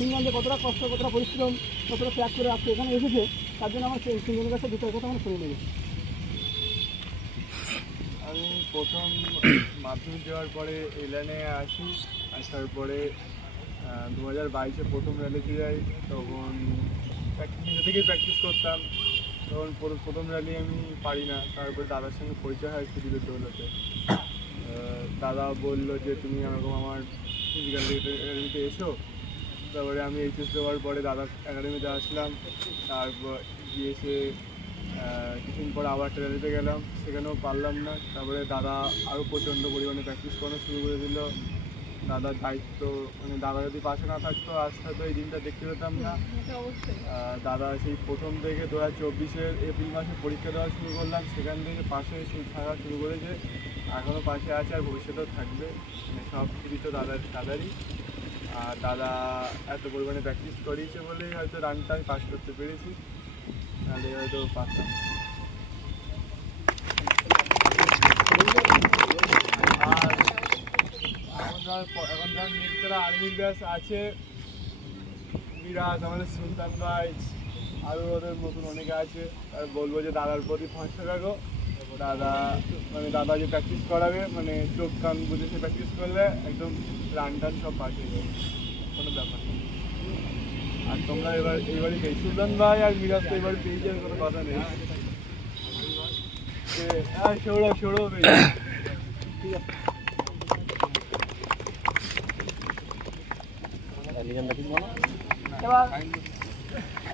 শুনলাম যে কতটা কষ্ট, কতটা পরিশ্রম, কতটা ত্যাগ করে আজকে এখানে এসেছে। তার জন্য আমার সিংহনের কাছে দুটো কথা আমরা শুনে নেব। আমি প্রথম মাধ্যমিক দেওয়ার পরে এই লাইনে আসি। আসার পরে 2022-এ প্রথম র্যালিতে যাই। তখন নিজে থেকেই প্র্যাকটিস করতাম। তখন প্রথম র্যালি আমি পারি না। তারপরে দাদার সঙ্গে পরিচয় হয় সুদীপের দৌলতে। দাদা বললো যে তুমি এরকম আমার ফিজিক্যাল একাডেমিতে এসো। তারপরে আমি এইচএস দেওয়ার পরে দাদার একাডেমিতে আসলাম। তারপর গিয়ে এসে কিছুদিন পরে আবার একটা র্যালিতে গেলাম, সেখানেও পারলাম না। তারপরে দাদা আরও প্রচণ্ড পরিমাণে প্র্যাকটিস করানো শুরু করে দিল। দাদার দায়িত্ব, মানে দাদা যদি পাশে না থাকতো আজকে তো এই দিনটা দেখতে পেতাম না। দাদা সেই প্রথম থেকে 2024-এর এপ্রিল মাসে পরীক্ষা দেওয়া শুরু করলাম, সেখান থেকে পাশে থাকা শুরু করেছে, এখনও পাশে আছে আর ভবিষ্যতেও থাকবে। মানে সব কিছু তো দাদারই। আর দাদা এত পরিমাণে প্র্যাকটিস করিয়েছে বলেই হয়তো রানটা আমি পাস করতে পেরেছি, তাহলে হয়তো পারতাম। আর এখনকার যারা আর্মির ব্যাচ আছে, বিরাজ, আমাদের সুলতান ভাই, আরও ওদের নতুন অনেকে আছে, আর বলবো যে দাদার প্রতি ভরসা রাখো। দাদা যে প্র্যাকটিস করাবে, মানে চোখ কান বুঝে সে প্র্যাকটিস করলে একদম রান টান সব পাস হয়ে যাবে, কোনো ব্যাপার নেই। আর তোমরা এইবারই পেয়ে সুলতান ভাই আর মিরাজ তো এবার পেয়ে যাবে, কোনো কথা নেই। হ্যাঁ, সৌরভ পেয়ে যাবে। ঠিক আছে, এবার